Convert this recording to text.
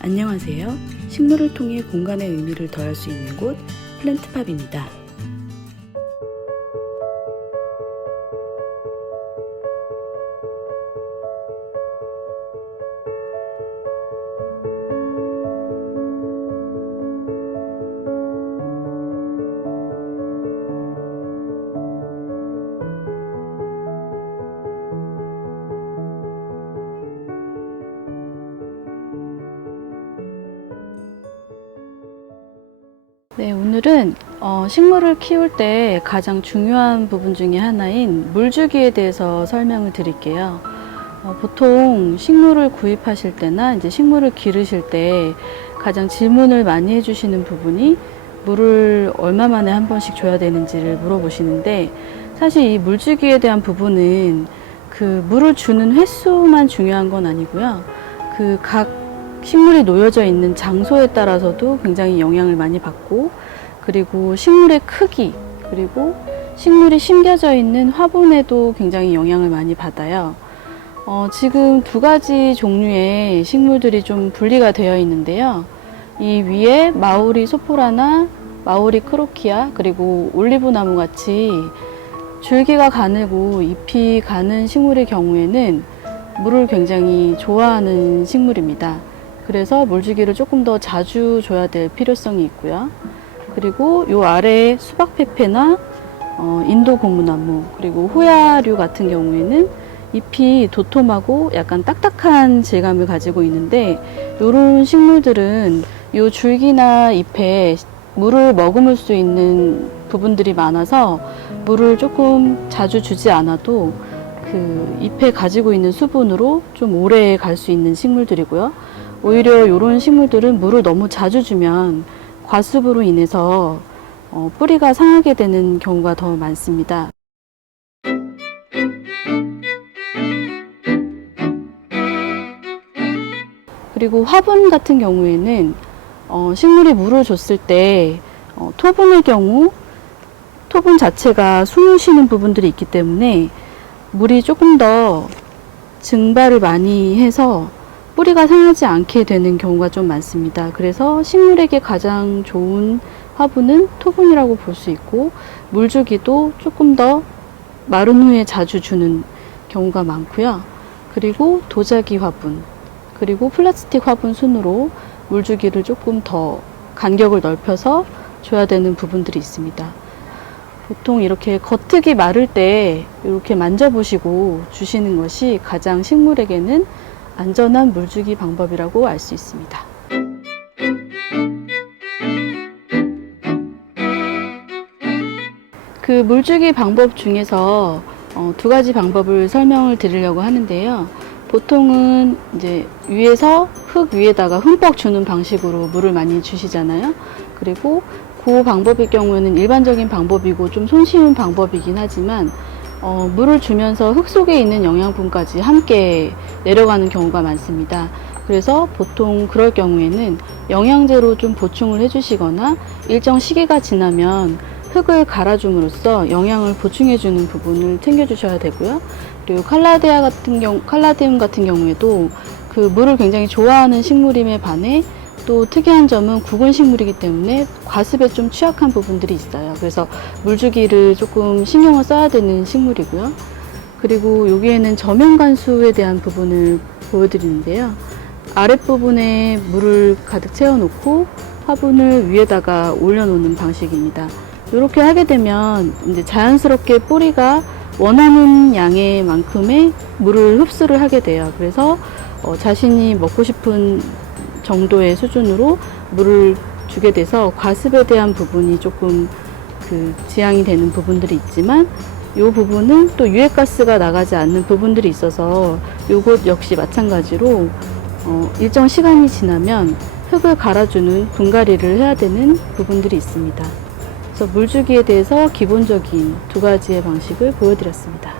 안녕하세요. 식물을 통해 공간의 의미를 더할 수 있는 곳 플랜트팝입니다. 네, 오늘은 식물을 키울 때 가장 중요한 부분 중에 하나인 물주기에 대해서 설명을 드릴게요. 보통 식물을 구입하실 때나 이제 식물을 기르실 때 가장 질문을 많이 해주시는 부분이 물을 얼마 만에 한 번씩 줘야 되는지를 물어보시는데, 사실 이 물주기에 대한 부분은 그 물을 주는 횟수만 중요한 건 아니고요. 그 각 식물이 놓여져 있는 장소에 따라서도 굉장히 영향을 많이 받고, 그리고 식물의 크기, 그리고 식물이 심겨져 있는 화분에도 굉장히 영향을 많이 받아요. 지금 두 가지 종류의 식물들이 좀 분리가 되어 있는데요. 이 위에 마오리 소포라나, 마오리 크로키아, 그리고 올리브 나무 같이 줄기가 가늘고 잎이 가는 식물의 경우에는 물을 굉장히 좋아하는 식물입니다. 그래서 물주기를 조금 더 자주 줘야 될 필요성이 있고요. 그리고 요 아래에 수박페페나 인도 고무나무, 그리고 호야류 같은 경우에는 잎이 도톰하고 약간 딱딱한 질감을 가지고 있는데, 이런 식물들은 요 줄기나 잎에 물을 머금을 수 있는 부분들이 많아서 물을 조금 자주 주지 않아도 그 잎에 가지고 있는 수분으로 좀 오래 갈 수 있는 식물들이고요. 오히려 이런 식물들은 물을 너무 자주 주면 과습으로 인해서 뿌리가 상하게 되는 경우가 더 많습니다. 그리고 화분 같은 경우에는 식물이 물을 줬을 때 토분의 경우 토분 자체가 숨을 쉬는 부분들이 있기 때문에 물이 조금 더 증발을 많이 해서 뿌리가 상하지 않게 되는 경우가 좀 많습니다. 그래서 식물에게 가장 좋은 화분은 토분이라고 볼 수 있고, 물주기도 조금 더 마른 후에 자주 주는 경우가 많고요. 그리고 도자기 화분, 그리고 플라스틱 화분 순으로 물주기를 조금 더 간격을 넓혀서 줘야 되는 부분들이 있습니다. 보통 이렇게 겉흙이 마를 때 이렇게 만져보시고 주시는 것이 가장 식물에게는 안전한 물주기 방법이라고 알 수 있습니다. 그 물주기 방법 중에서 두 가지 방법을 설명을 드리려고 하는데요. 보통은 이제 위에서 흙 위에다가 흠뻑 주는 방식으로 물을 많이 주시잖아요. 그리고 그 방법의 경우에는 일반적인 방법이고 좀 손쉬운 방법이긴 하지만 물을 주면서 흙 속에 있는 영양분까지 함께 내려가는 경우가 많습니다. 그래서 보통 그럴 경우에는 영양제로 좀 보충을 해주시거나 일정 시기가 지나면 흙을 갈아줌으로써 영양을 보충해주는 부분을 챙겨주셔야 되고요. 그리고 칼라디움 같은 경우에도 그 물을 굉장히 좋아하는 식물임에 반해 또 특이한 점은 구근 식물이기 때문에 과습에 좀 취약한 부분들이 있어요. 그래서 물주기를 조금 신경을 써야 되는 식물이고요. 그리고 여기에는 저면관수에 대한 부분을 보여드리는데요. 아랫부분에 물을 가득 채워놓고 화분을 위에다가 올려놓는 방식입니다. 이렇게 하게 되면 이제 자연스럽게 뿌리가 원하는 양의 만큼의 물을 흡수를 하게 돼요. 그래서 자신이 먹고 싶은 정도의 수준으로 물을 주게 돼서 과습에 대한 부분이 조금 지양이 되는 부분들이 있지만, 이 부분은 또 유해가스가 나가지 않는 부분들이 있어서 이것 역시 마찬가지로 일정 시간이 지나면 흙을 갈아주는 분갈이를 해야 되는 부분들이 있습니다. 그래서 물주기에 대해서 기본적인 두 가지의 방식을 보여드렸습니다.